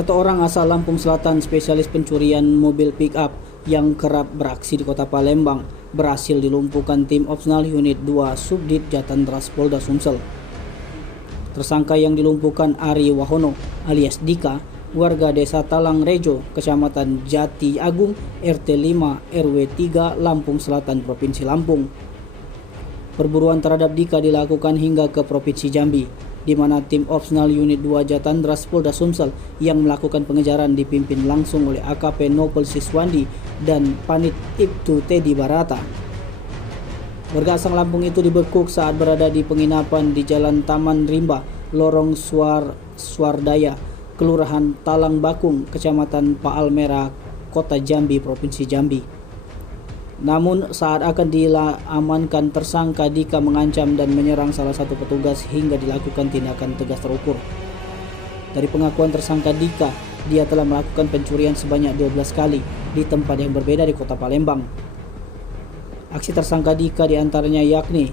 Satu orang asal Lampung Selatan spesialis pencurian mobil pick-up yang kerap beraksi di kota Palembang berhasil dilumpuhkan tim Opsnal Unit 2 Subdit Jatantras Polda Sumsel. Tersangka yang dilumpuhkan Ari Wahono alias Dika, warga desa Talang Rejo, kecamatan Jati Agung, RT 5 RW 3, Lampung Selatan, Provinsi Lampung. Perburuan terhadap Dika dilakukan hingga ke Provinsi Jambi, di mana tim Opsnal Unit 2 Jatantras Polda Sumsel yang melakukan pengejaran dipimpin langsung oleh AKP Nopel Siswandi dan Panit Ibtu Teddy Barata. Warga asal Lampung itu dibekuk saat berada di penginapan di Jalan Taman Rimba, Lorong Swardaya, Kelurahan Talang Bakung, Kecamatan Paal Merah, Kota Jambi, Provinsi Jambi. Namun saat akan diamankan, tersangka Dika mengancam dan menyerang salah satu petugas hingga dilakukan tindakan tegas terukur. Dari pengakuan tersangka Dika, dia telah melakukan pencurian sebanyak 12 kali di tempat yang berbeda di kota Palembang. Aksi tersangka Dika diantaranya yakni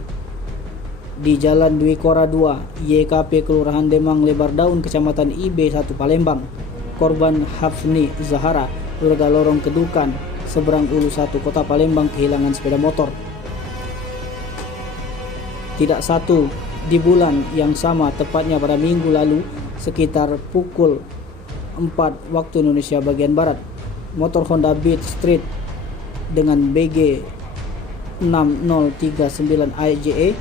di Jalan Dwi Kora 2, YKP Kelurahan Demang Lebar Daun, Kecamatan IB 1 Palembang. Korban Hafni Zahara, warga Lorong Kedukan, Seberang Ulu 1 Kota Palembang, kehilangan sepeda motor. Tidak satu di bulan yang sama, tepatnya pada minggu lalu sekitar pukul 4 waktu Indonesia bagian Barat, motor Honda Beat Street dengan BG 6039 IJE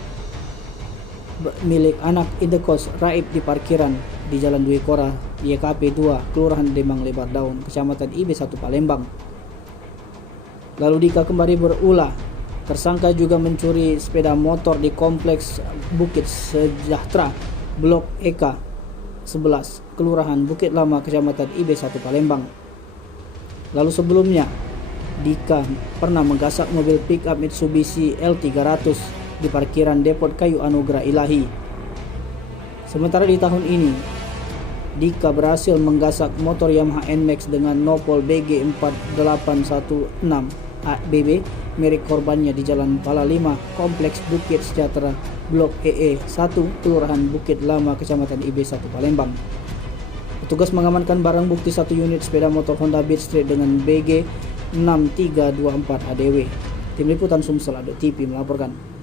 milik anak indekos Raib di parkiran di Jalan Dwi Kora, YKP 2, Kelurahan Demang Lebar Daun, Kecamatan IB 1 Palembang. Lalu Dika kembali berulah. Tersangka juga mencuri sepeda motor di kompleks Bukit Sejahtera, Blok Eka 11, Kelurahan Bukit Lama, Kecamatan IB 1 Palembang. Lalu sebelumnya, Dika pernah menggasak mobil pick-up Mitsubishi L300 di parkiran Depot Kayu Anugerah Ilahi. Sementara di tahun ini, Dika berhasil menggasak motor Yamaha NMAX dengan nopol BG 4816 ABB merek korbannya di Jalan Pala 5, Kompleks Bukit Sejahtera, Blok EE 1, Kelurahan Bukit Lama, Kecamatan IB 1 Palembang. Petugas mengamankan barang bukti 1 unit sepeda motor Honda Beat Street dengan BG 6324 ADW. Tim Liputan Sumsel TV melaporkan.